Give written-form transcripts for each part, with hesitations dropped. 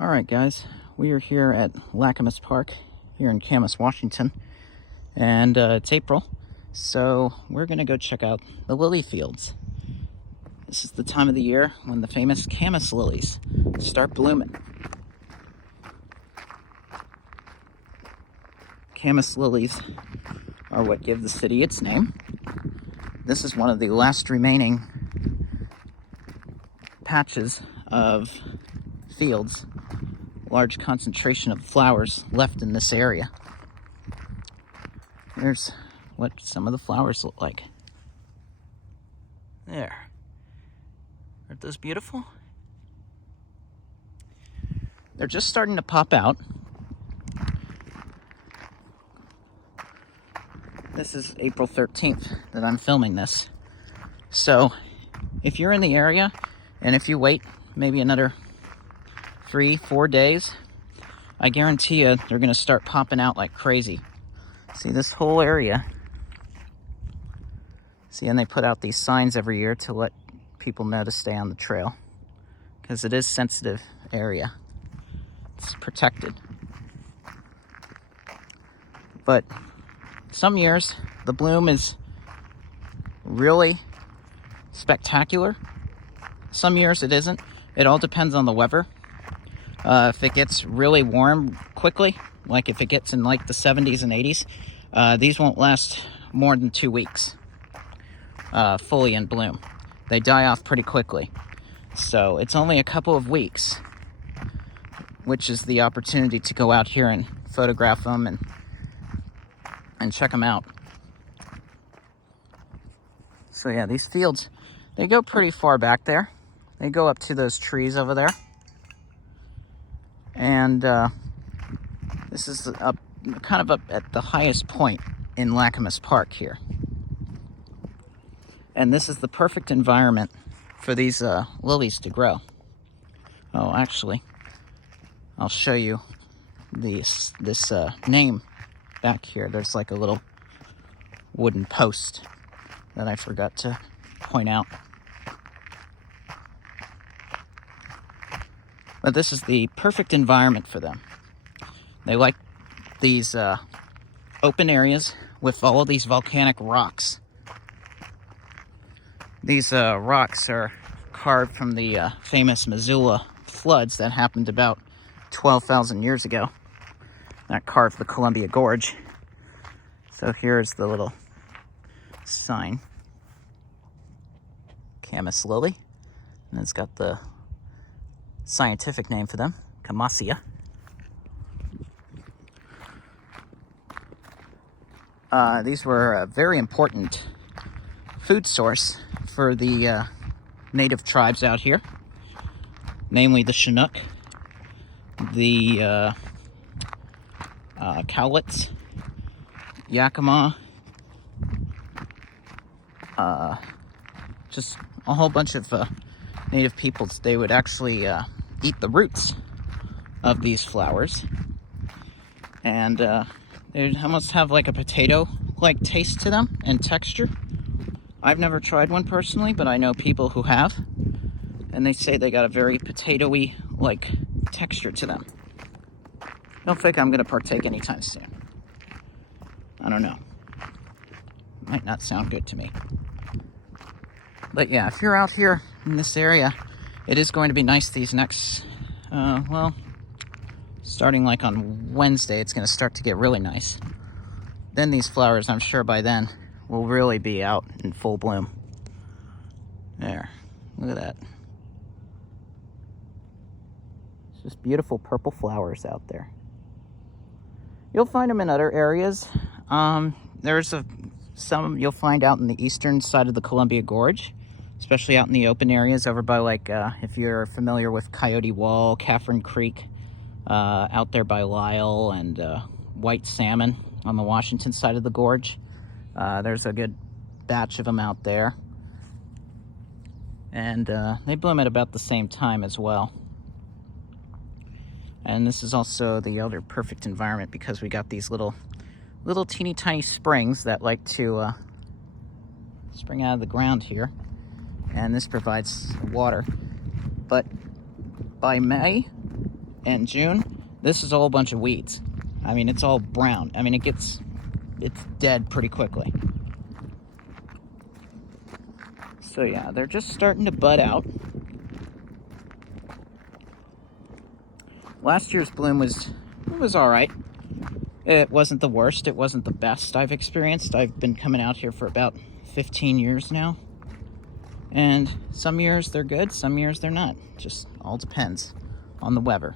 Alright guys, we are here at Lacamas Park here in Camas, Washington, and it's April, so we're gonna go check out the lily fields. This is the time of the year when the famous Camas lilies start blooming. Camas lilies are what give the city its name. This is one of the last remaining patches of fields, large concentration of flowers left in this area. Here's what some of the flowers look like. There. Aren't those beautiful? They're just starting to pop out. This is April 13th that I'm filming this. So if you're in the area and if you wait maybe another 3-4 days, I guarantee you they're gonna start popping out like crazy. See this whole area. See, and they put out these signs every year to let people know to stay on the trail, because it is sensitive area. It's protected. But some years the bloom is really spectacular. Some years it isn't. It all depends on the weather. If it gets really warm quickly, like if it gets in like the 70s and 80s, these won't last more than 2 weeks fully in bloom. They die off pretty quickly. So it's only a couple of weeks, which is the opportunity to go out here and photograph them and check them out. So yeah, these fields, they go pretty far back there. They go up to those trees over there. And this is up, kind of up at the highest point in Lacamas Park here. And this is the perfect environment for these lilies to grow. Oh, actually, I'll show you this name back here. There's like a little wooden post that I forgot to point out. But this is the perfect environment for them. They like these open areas with all of these volcanic rocks. These rocks are carved from the famous Missoula floods that happened about 12,000 years ago. That carved the Columbia Gorge. So here's the little sign. Camas lily. And it's got the scientific name for them, Camasia. These were a very important food source for the native tribes out here, namely the Chinook, the Cowlitz, Yakama, just a whole bunch of native peoples. They would actually eat the roots of these flowers, and they almost have like a potato-like taste to them and texture. I've never tried one personally, but I know people who have, and they say they got a very potato-y like texture to them. Don't think I'm gonna partake anytime soon. I don't know. Might not sound good to me. But yeah, if you're out here in this area, it is going to be nice these next, well, starting like on Wednesday, it's going to start to get really nice. Then these flowers, I'm sure by then, will really be out in full bloom. There, look at that. It's just beautiful purple flowers out there. You'll find them in other areas. There's some you'll find out in the eastern side of the Columbia Gorge, especially out in the open areas over by, like, if you're familiar with Coyote Wall, Catherine Creek, out there by Lyle, and White Salmon on the Washington side of the gorge. There's a good batch of them out there. And they bloom at about the same time as well. And this is also the other perfect environment because we got these little teeny tiny springs that like to spring out of the ground here, and this provides water. But by May, and June, this is all a bunch of weeds. I mean, it's all brown. I mean, it's dead pretty quickly. So yeah, they're just starting to bud out. Last year's bloom was all right. It wasn't the worst. It wasn't the best I've experienced. I've been coming out here for about 15 years now. And some years they're good, some years they're not. Just all depends on the weather.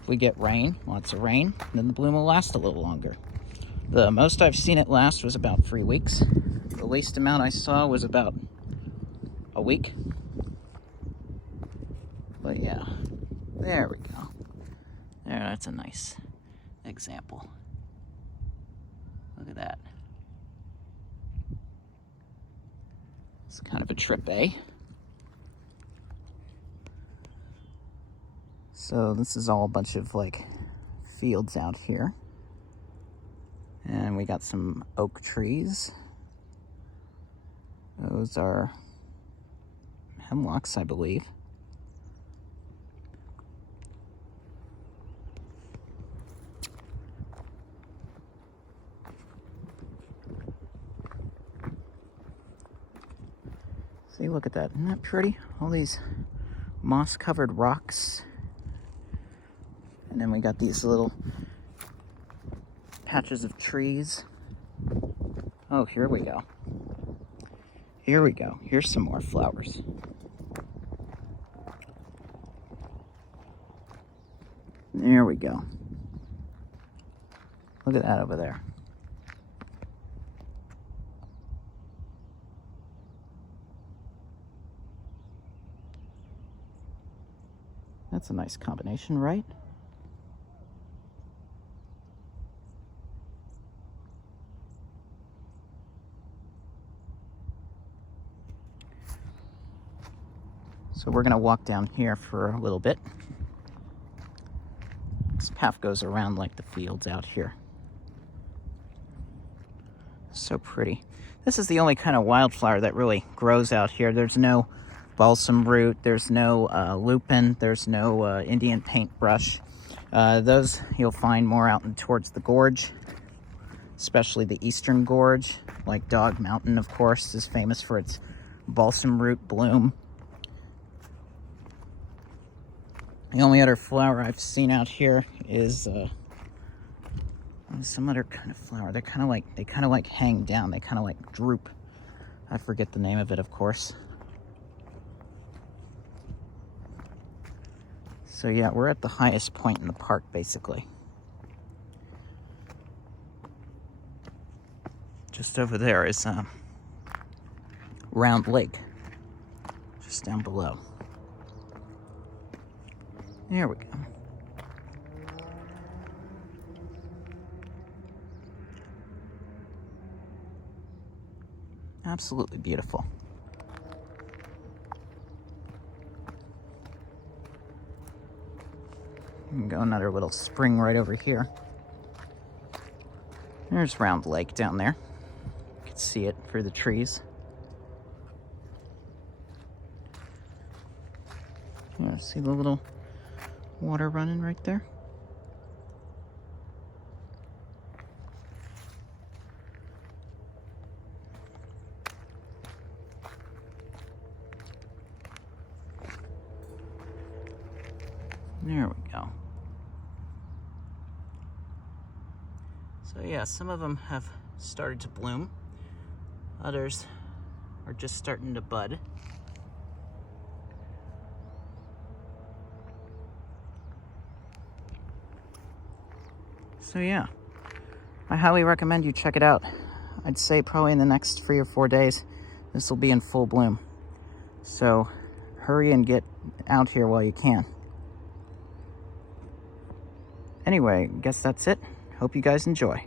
If we get rain, lots of rain, then the bloom will last a little longer. The most I've seen it last was about 3 weeks. The least amount I saw was about a week. But yeah, there we go. There, that's a nice example. Look at that. It's kind of a trip, eh? So this is all a bunch of like fields out here. And we got some oak trees. Those are hemlocks, I believe. See, look at that. Isn't that pretty? All these moss-covered rocks. And then we got these little patches of trees. Oh, here we go. Here we go. Here's some more flowers. There we go. Look at that over there. That's a nice combination, right? So we're gonna walk down here for a little bit. This path goes around like the fields out here. So pretty. This is the only kind of wildflower that really grows out here. There's no balsam root, there's no lupin, there's no Indian paintbrush. Those you'll find more out towards the gorge, especially the eastern gorge. Like Dog Mountain, of course, is famous for its balsam root bloom. The only other flower I've seen out here is some other kind of flower. They kind of like hang down. They kind of like droop. I forget the name of it, of course. So yeah, we're at the highest point in the park, basically. Just over there is Round Lake, just down below. There we go. Absolutely beautiful. We can go another little spring right over here. There's Round Lake down there. You can see it through the trees. Yeah, see the little water running right there? There we go. So yeah, some of them have started to bloom. Others are just starting to bud. So yeah, I highly recommend you check it out. I'd say probably in the next 3 or 4 days, this will be in full bloom. So hurry and get out here while you can. Anyway, I guess that's it. Hope you guys enjoy.